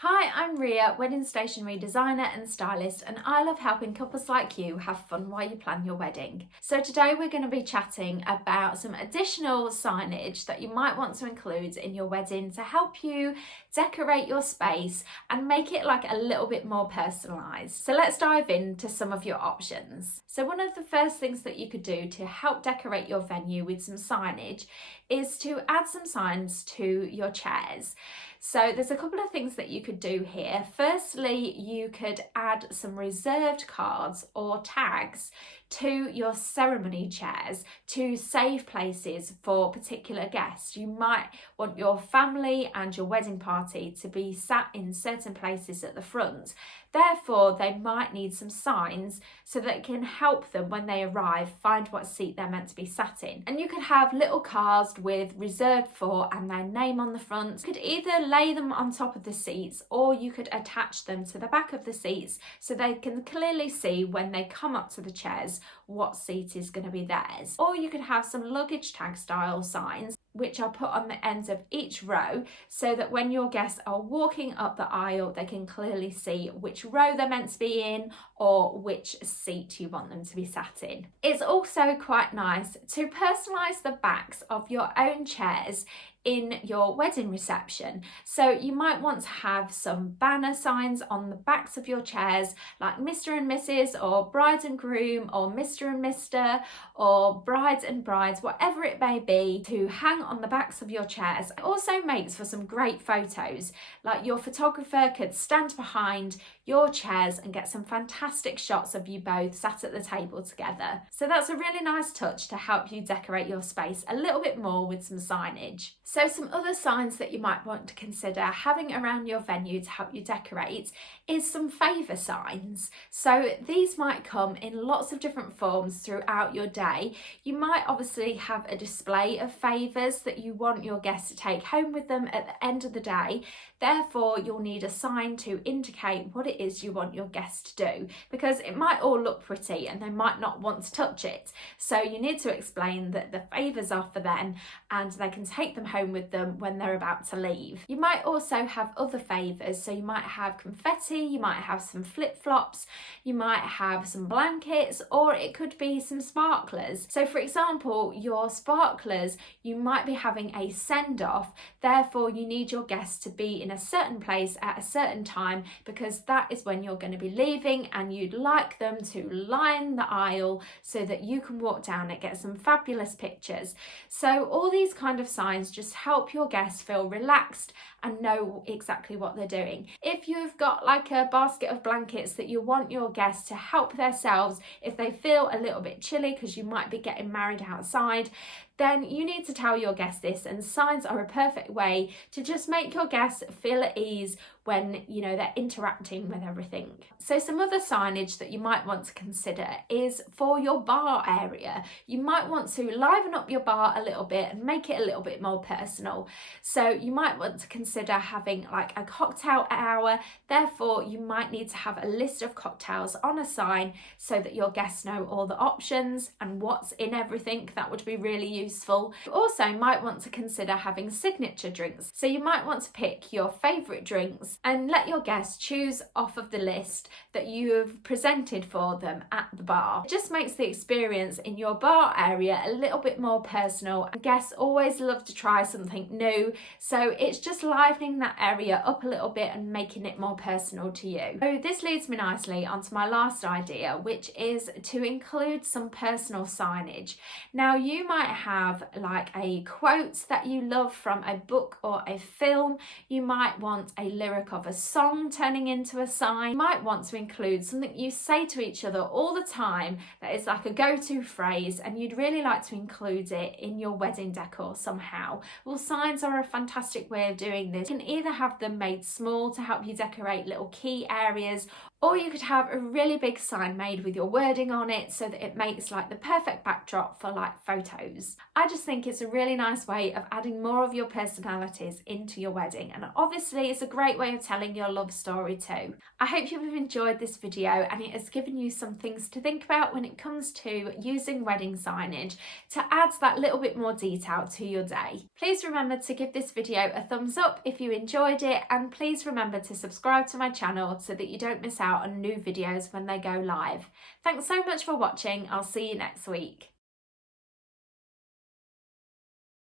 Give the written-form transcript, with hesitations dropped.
Hi, I'm Ria, wedding stationery designer and stylist, and I love helping couples like you have fun while you plan your wedding. So today we're going to be chatting about some additional signage that you might want to include in your wedding to help you decorate your space and make it like a little bit more personalised. So let's dive into some of your options. So one of the first things that you could do to help decorate your venue with some signage is to add some signs to your chairs. So there's a couple of things that you could do here. Firstly, you could add some reserved cards or tags to your ceremony chairs to save places for particular guests. You might want your family and your wedding party to be sat in certain places at the front. Therefore, they might need some signs so that it can help them when they arrive find what seat they're meant to be sat in. And you could have little cards with reserved for and their name on the front. You could either lay them on top of the seats or you could attach them to the back of the seats so they can clearly see when they come up to the chairs what seat is going to be theirs. Or you could have some luggage tag style signs which are put on the ends of each row so that when your guests are walking up the aisle they can clearly see which row they're meant to be in or which seat you want them to be sat in. It's also quite nice to personalise the backs of your own chairs in your wedding reception. So you might want to have some banner signs on the backs of your chairs like Mr. and Mrs. or bride and groom or Mr. and Mr. or brides and brides, whatever it may be, to hang on the backs of your chairs. It also makes for some great photos, like your photographer could stand behind your chairs and get some fantastic shots of you both sat at the table together. So that's a really nice touch to help you decorate your space a little bit more with some signage. So some other signs that you might want to consider having around your venue to help you decorate is some favour signs. So these might come in lots of different forms throughout your day. You might obviously have a display of favours that you want your guests to take home with them at the end of the day. Therefore, you'll need a sign to indicate what it is you want your guests to do, because it might all look pretty and they might not want to touch it. So you need to explain that the favours are for them and they can take them home with them when they're about to leave. You might also have other favours, so you might have confetti, you might have some flip-flops, you might have some blankets, or it could be some sparklers. So for example, your sparklers, you might be having a send-off, therefore you need your guests to be in a certain place at a certain time because that is when you're going to be leaving and you'd like them to line the aisle so that you can walk down and get some fabulous pictures. So all these kind of signs just help your guests feel relaxed and know exactly what they're doing. If you've got like a basket of blankets that you want your guests to help themselves if they feel a little bit chilly because you might be getting married outside, then you need to tell your guests this, and signs are a perfect way to just make your guests feel at ease when they're interacting with everything. So some other signage that you might want to consider is for your bar area. You might want to liven up your bar a little bit and make it a little bit more personal. So you might want to consider having like a cocktail hour. Therefore, you might need to have a list of cocktails on a sign so that your guests know all the options and what's in everything. That would be really useful. You also might want to consider having signature drinks. So you might want to pick your favourite drinks and let your guests choose off of the list that you have presented for them at the bar. It just makes the experience in your bar area a little bit more personal, and guests always love to try something new, so it's just livening that area up a little bit and making it more personal to you. So this leads me nicely onto my last idea, which is to include some personal signage. Now you might have like a quote that you love from a book or a film. You might want a lyric of a song turning into a sign. You might want to include something you say to each other all the time that is like a go-to phrase, and you'd really like to include it in your wedding decor somehow. Well, signs are a fantastic way of doing this. You can either have them made small to help you decorate little key areas, or you could have a really big sign made with your wording on it so that it makes like the perfect backdrop for like photos. I just think it's a really nice way of adding more of your personalities into your wedding, and obviously it's a great way of telling your love story too. I hope you've enjoyed this video and it has given you some things to think about when it comes to using wedding signage to add that little bit more detail to your day. Please remember to give this video a thumbs up if you enjoyed it, and please remember to subscribe to my channel so that you don't miss out on new videos when they go live. Thanks so much for watching. I'll see you next week.